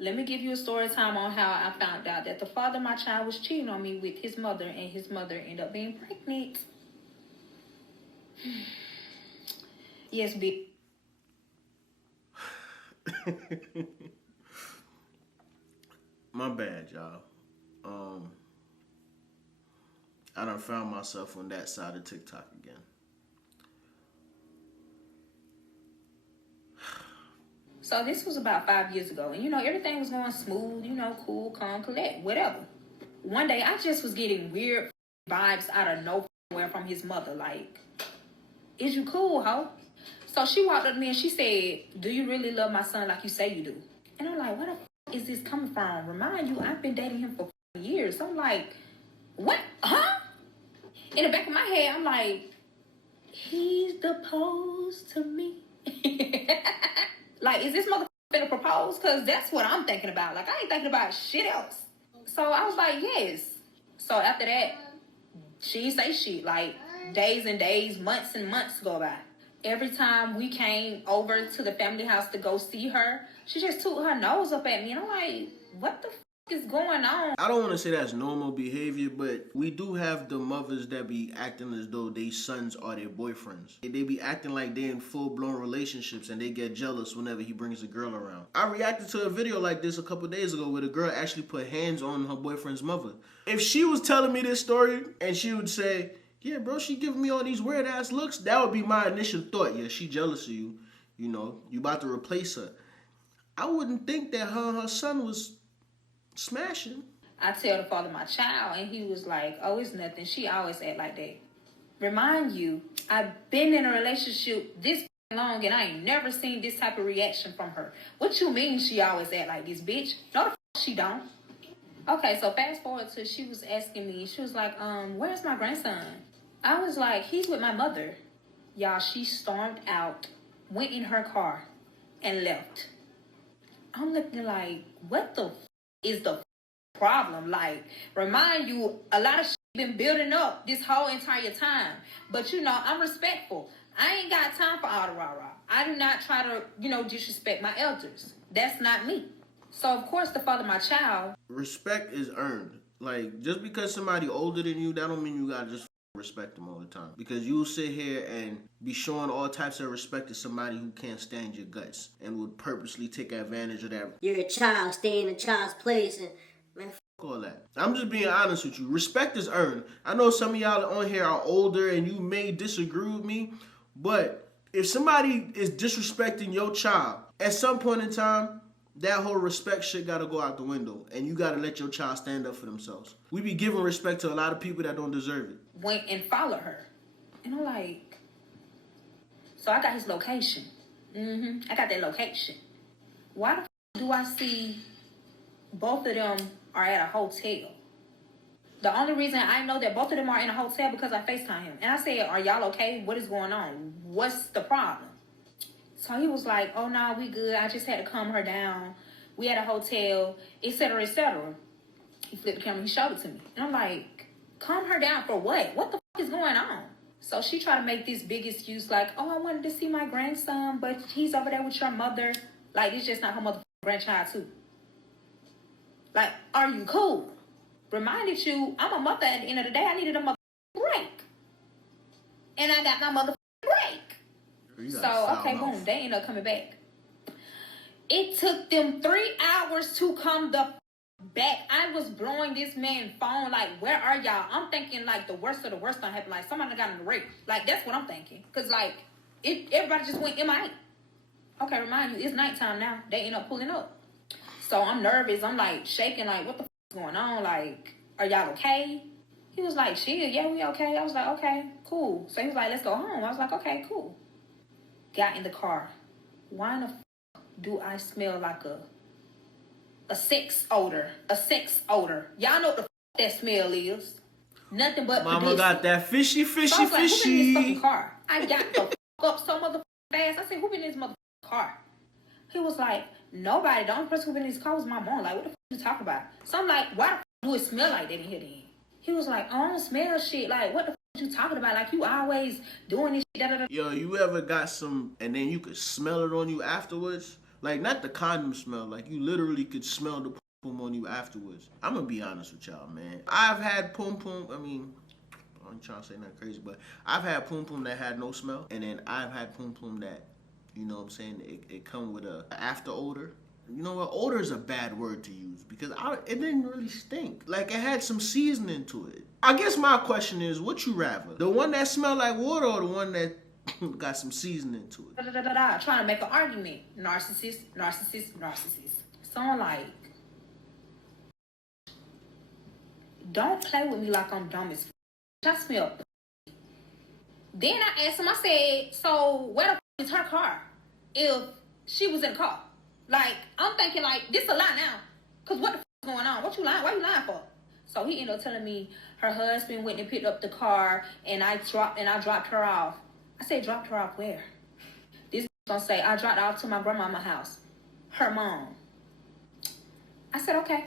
Let me give you a story time on how I found out that the father of my child was cheating on me with his mother, and his mother ended up being pregnant. Yes, bitch. My bad, y'all. I done found myself on that side of TikTok again. So this was about 5 years ago, and everything was going smooth, cool, calm, collect, whatever. One day I just was getting weird vibes out of nowhere from his mother, like, is you cool, ho? So she walked up to me and she said, do you really love my son like you say you do? And I'm like, where the is this coming from? Remind you, I've been dating him for years. So I'm like, what? Huh? In the back of my head, I'm like, he's proposed to me. Like, is this motherfucker gonna propose? Because that's what I'm thinking about. Like, I ain't thinking about shit else. So I was like, yes. So after that, she didn't say shit. Like, days and days, months and months go by. Every time we came over to the family house to go see her, she just took her nose up at me. And I'm like, what the is going on? I don't want to say that's normal behavior, but we do have the mothers that be acting as though their sons are their boyfriends. They be acting like they're in full-blown relationships and they get jealous whenever he brings a girl around. I reacted to a video like this a couple days ago where the girl actually put hands on her boyfriend's mother. If she was telling me this story and she would say, yeah, bro, she giving me all these weird-ass looks, that would be my initial thought. Yeah, she jealous of you. You know, you about to replace her. I wouldn't think that her and her son was smashing. I tell the father of my child, and he was like, oh, it's nothing. She always act like that. Remind you, I've been in a relationship this long, and I ain't never seen this type of reaction from her. What you mean she always act like this, bitch? No, the she don't. Okay, so fast forward to she was asking me, she was like, where's my grandson? I was like, he's with my mother. Y'all, she stormed out, went in her car, and left. I'm looking like, what the is the problem? Like, remind you, a lot of shit been building up this whole entire time. But I'm respectful. I ain't got time for all the rah-rah. I do not try to, disrespect my elders. That's not me. So of course the father of my child. Respect is earned. Like, just because somebody older than you, that don't mean you gotta just respect them all the time. Because you'll sit here and be showing all types of respect to somebody who can't stand your guts and would purposely take advantage of that. You're a child, stay in a child's place, and man, f all that. I'm just being honest with you. Respect is earned. I know some of y'all on here are older and you may disagree with me, but if somebody is disrespecting your child, at some point in time, that whole respect shit gotta go out the window, and you gotta let your child stand up for themselves. We be giving respect to a lot of people that don't deserve it. Went and followed her, and I'm like, so I got his location. I got that location. Why the f do I see both of them are at a hotel? The only reason I know that both of them are in a hotel because I FaceTime him, and I said, "Are y'all okay? What is going on? What's the problem?" So he was like, oh, no, we good. I just had to calm her down. We at a hotel, etc., etc. He flipped the camera. He showed it to me. And I'm like, calm her down for what? What the f is going on? So she tried to make this big excuse like, oh, I wanted to see my grandson, but he's over there with your mother. Like, it's just not her motherfucking grandchild, too. Like, are you cool? Reminded you, I'm a mother at the end of the day. I needed a motherfucking break. And I got my motherfucking break. So, okay, boom, they ended up coming back. It took them 3 hours to come the back. I was blowing this man's phone, like, where are y'all? I'm thinking, like, the worst of the worst done happened. Like, somebody got in the rape. Like, that's what I'm thinking. Because, like, everybody just went MIA. Okay, remind you, it's nighttime now. They end up pulling up. So, I'm nervous. I'm, like, shaking, like, what the f is going on? Like, are y'all okay? He was like, shit, yeah, we okay. I was like, okay, cool. So, he was like, let's go home. I was like, okay, cool. Got in the car. Why in the f do I smell like a sex odor? A sex odor. Y'all know what the f that smell is. Nothing but Mama got that fishy. So I was like, who been in this fucking car? I got the f up so motherfucking fast. I said, who been in this motherfucking car? He was like, nobody. The only person who been in this car was my mom. Like, what the f you talking about? So I'm like, why the f do it smell like that in here then? He was like, I don't smell shit. Like, what the f you talking about? Like, you always doing this shit. Da, da, da. Yo, you ever got some and then you could smell it on you afterwards? Like, not the condom smell. Like, you literally could smell the pum on you afterwards. I'm gonna be honest with y'all, man. I've had pum. I mean, I'm trying to say nothing crazy, but I've had pum that had no smell, and then I've had pum that, you know what I'm saying, it come with a after odor. You know what? Odor is a bad word to use because it didn't really stink. Like, it had some seasoning to it. I guess my question is, what you rather? The one that smelled like water or the one that got some seasoning to it? Trying to make an argument. Narcissist. So I'm like, don't play with me like I'm dumb as f. I smell. Then I asked him, I said, so where the f is her car? If she was in the car. Like, I'm thinking, like, this a lie now. Because what the f is going on? What you lying? Why you lying for? So he ended up telling me her husband went and picked up the car and I dropped her off. I said, dropped her off where? This gonna say, I dropped her off to my grandmama's house. Her mom. I said, okay.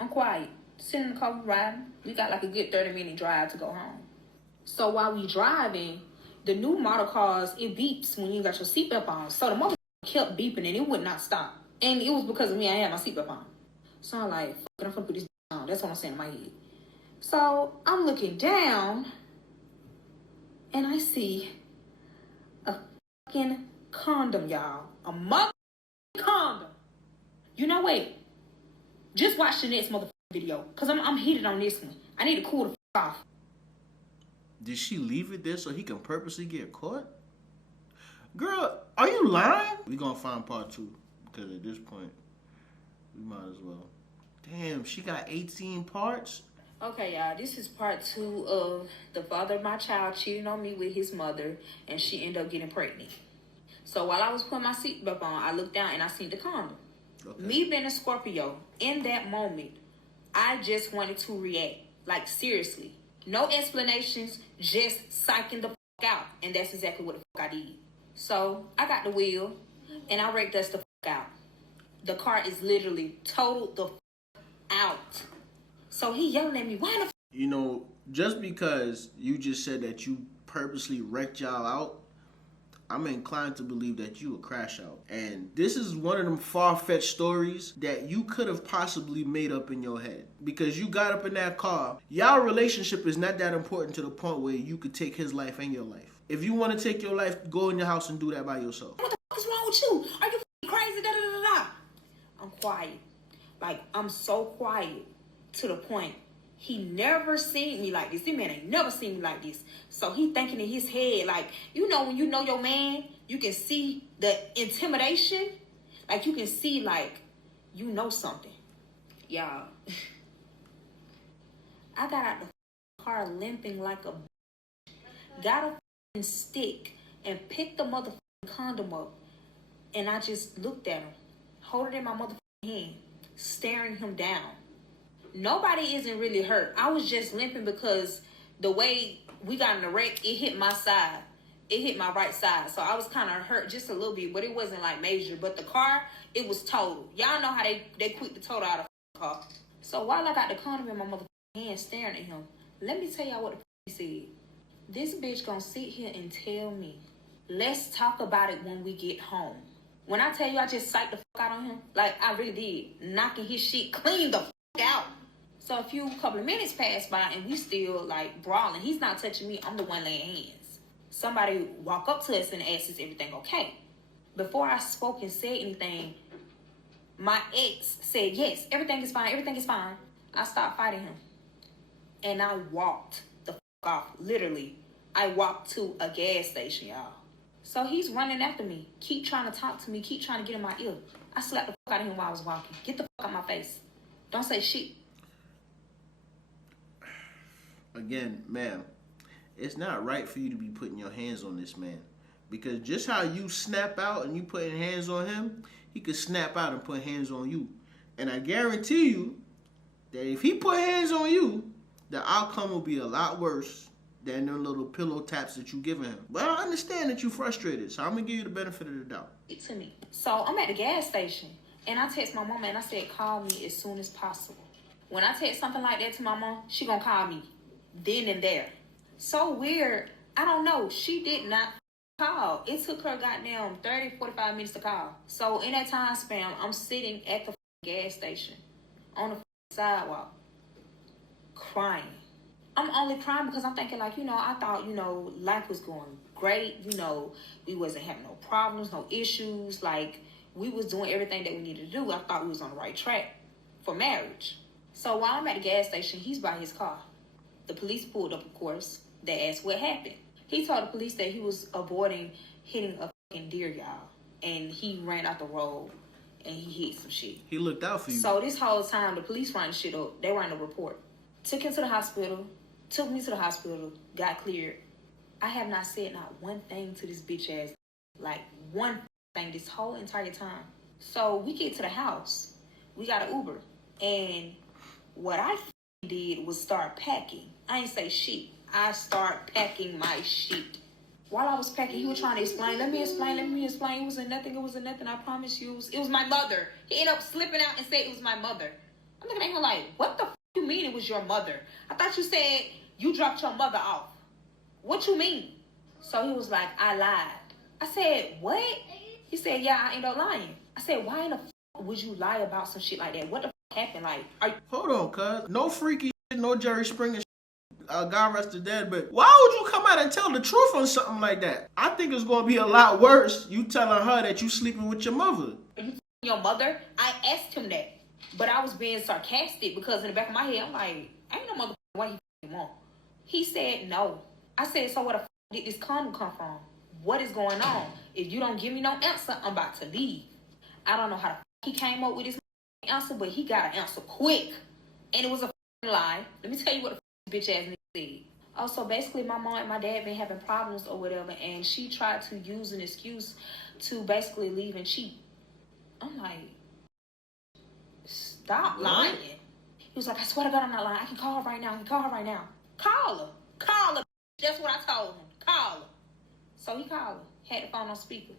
I'm quiet. Sitting in the car, riding. We got like a good 30-minute drive to go home. So while we driving, the new model cars, it beeps when you got your seatbelt on. So the mother kept beeping and it would not stop. And it was because of me, I had my seatbelt on. So I'm like, fuck it, I'm gonna put this on. That's what I'm saying in my head. So I'm looking down and I see a fucking condom, y'all. A mother condom. You know, wait. Just watch the next motherfucking video. Because I'm heated on this one. I need to cool the f off. Did she leave it there so he can purposely get caught? Girl, are you lying? We gonna find part 2. Because at this point, we might as well. Damn, she got 18 parts? Okay, y'all, this is part 2 of the father of my child cheating on me with his mother, and she ended up getting pregnant. So while I was putting my seatbelt on, I looked down and I seen the condom. Okay. Me being a Scorpio, in that moment, I just wanted to react. Like, seriously. No explanations, just psyching the f out. And that's exactly what the f I did. So, I got the wheel, and I wrecked us the f out. The car is literally totaled the f out. So he yelling at me, why the f? You know, just because you just said that you purposely wrecked y'all out, I'm inclined to believe that you a crash out. And this is one of them far-fetched stories that you could have possibly made up in your head. Because you got up in that car. Y'all relationship is not that important to the point where you could take his life and your life. If you want to take your life, go in your house and do that by yourself. What the fuck is wrong with you? Are you crazy? Da, da, da, da. I'm quiet. Like, I'm so quiet to the point he never seen me like this. This man ain't never seen me like this. So he thinking in his head, like, you know, when you know your man, you can see the intimidation. Like, you can see, like, you know something. Y'all. I got out the car limping like a got a stick and picked the motherfucking condom up. And I just looked at him, holding it in my motherfucking hand, staring him down. Nobody isn't really hurt. I was just limping because the way we got in the wreck, it hit my side. It hit my right side. So I was kind of hurt just a little bit, but it wasn't like major. But the car, it was totaled. Y'all know how they quick the total out of the car. So while I got the condom in my motherfucking hand staring at him, let me tell y'all what the he said. This bitch gonna sit here and tell me, let's talk about it when we get home. When I tell you I just psyched the fuck out on him, like I really did, knocking his shit clean the fuck out. So a couple of minutes passed by and we still like brawling. He's not touching me. I'm the one laying hands. Somebody walk up to us and ask, is everything okay? Before I spoke and said anything, my ex said, yes, everything is fine. Everything is fine. I stopped fighting him. And I walked the fuck off. Literally, I walked to a gas station, y'all. So he's running after me. Keep trying to talk to me. Keep trying to get in my ear. I slapped the fuck out of him while I was walking. Get the fuck out my face. Don't say shit. Again, ma'am, it's not right for you to be putting your hands on this man. Because just how you snap out and you putting hands on him, he could snap out and put hands on you. And I guarantee you that if he put hands on you, the outcome will be a lot worse than the little pillow taps that you giving him. But I understand that you're frustrated, so I'm going to give you the benefit of the doubt. To me. So I'm at the gas station, and I text my mama, and I said, call me as soon as possible. When I text something like that to my mom, she going to call me then and there. So weird. I don't know. She did not call. It took her goddamn 30, 45 minutes to call. So in that time span, I'm sitting at the gas station on the sidewalk crying. I'm only crying because I'm thinking like, I thought, life was going great. We wasn't having no problems, no issues. Like, we was doing everything that we needed to do. I thought we was on the right track for marriage. So while I'm at the gas station, he's by his car. The police pulled up, of course. They asked what happened. He told the police that he was avoiding hitting a fucking deer, y'all. And he ran out the road and he hit some shit. He looked out for you. So this whole time, the police ran the shit up. They ran a report. Took him to the hospital. Took me to the hospital. Got cleared. I have not said not one thing to this bitch ass. Like, one thing this whole entire time. So we get to the house. We got an Uber. And what I did was start packing. I ain't say shit. I start packing my shit. While I was packing, he was trying to explain. Let me explain. It wasn't nothing. I promise you. It was my mother. He ended up slipping out and said it was my mother. I'm looking at him like, what the you mean it was your mother? I thought you said you dropped your mother off. What you mean? So he was like, I lied. I said, what? He said, yeah, I ended up lying. I said, why in the would you lie about some shit like that? What the happened? Like, hold on, cuz. No freaky shit, no Jerry Springer shit. God rest the dead, but why would you come out and tell the truth on something like that? I think it's gonna be a lot worse you telling her that you sleeping with your mother. Your mother? I asked him that, but I was being sarcastic because in the back of my head, I'm like, I ain't no mother. Why you want? He said no. I said, so where the did this condom come from? What is going on? If you don't give me no answer, I'm about to leave. I don't know how he came up with this answer, but he got an answer quick, and it was a lie. Let me tell you what the bitch ass nigga said. Oh, so basically my mom and my dad been having problems or whatever, and she tried to use an excuse to basically leave and cheat. I'm like, stop lying. He was like, I swear to God, I'm not lying. I can call her right now. Call her. That's what I told him. Call her. So he called her. Had the phone on speaker.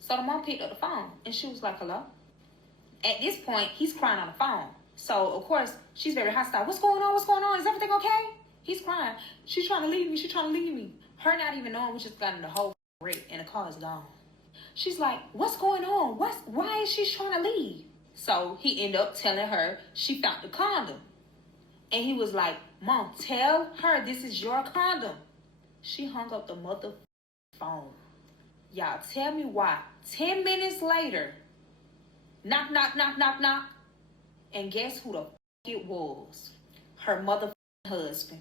So the mom picked up the phone, and she was like, hello? At this point, he's crying on the phone. So, of course, she's very hostile. What's going on? Is everything okay? He's crying. She's trying to leave me. Her not even knowing we just got in the whole wreck, and the car is gone. She's like, what's going on? Why is she trying to leave? So he ended up telling her she found the condom. And he was like, Mom, tell her this is your condom. She hung up the mother phone. Y'all, tell me why. 10 minutes later, knock. And guess who the it was? Her mother husband.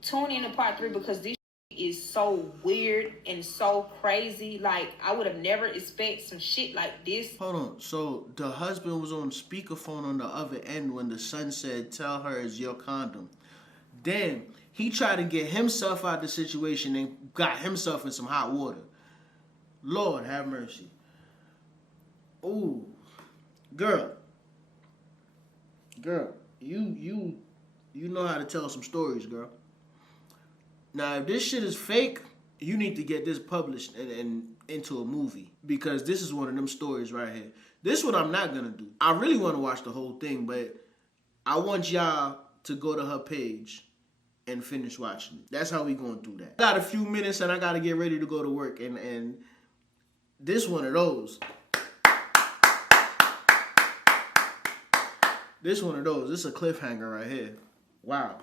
Tune in to part 3 because this is so weird and so crazy. Like, I would have never expected some shit like this. Hold on. So the husband was on speakerphone on the other end when the son said, tell her it's your condom. Then he tried to get himself out of the situation and got himself in some hot water. Lord have mercy. Ooh. Girl, you know how to tell some stories, girl. Now, if this shit is fake, you need to get this published and into a movie. Because this is one of them stories right here. This is what I'm not going to do. I really want to watch the whole thing, but I want y'all to go to her page and finish watching it. That's how we going to do that. I got a few minutes and I got to get ready to go to work. And this one of those. This is a cliffhanger right here. Wow.